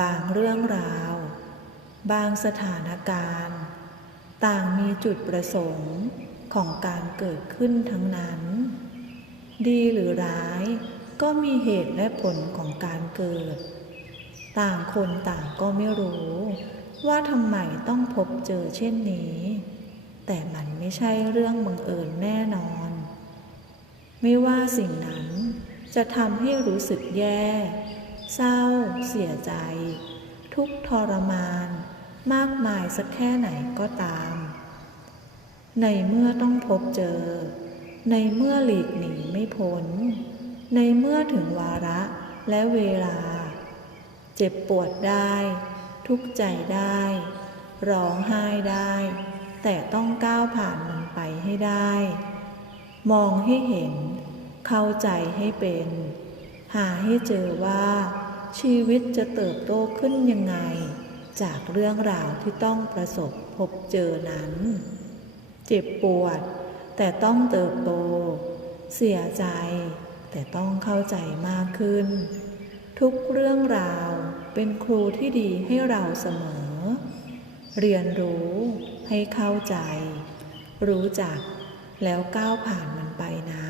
บางเรื่องราว บางสถานการณ์ ต่างมีจุดประสงค์ของการเกิดขึ้นทั้งนั้น ดีหรือร้ายก็มีเหตุและผลของการเกิด ต่างคนต่างก็ไม่รู้ ว่าทำไมต้องพบเจอเช่นนี้ แต่มันไม่ใช่เรื่องบังเอิญแน่นอน ไม่ว่าสิ่งนั้นจะทำให้รู้สึกแย่ เศร้า เสียใจ ทุกทรมาน มากมายสักแค่ไหนก็ตาม ในเมื่อต้องพบเจอ ในเมื่อหลีกหนีไม่พ้น ในเมื่อถึงวาระและเวลา เจ็บปวดได้ ทุกใจได้ ร้องไห้ได้ แต่ต้องก้าวผ่านมันไปให้ได้ มองให้เห็น เข้าใจให้เป็น หาให้เจอว่า ชีวิตจะเติบโตขึ้นยังไง จากเรื่องราวที่ต้องประสบพบเจอนั้น เจ็บปวด แต่ต้องเติบโต เสียใจ แต่ต้องเข้าใจมากขึ้น ทุกเรื่องราวเป็นครูที่ดีให้เราเสมอ เรียนรู้ให้เข้าใจ รู้จักแล้วก้าวผ่านมันไปนะ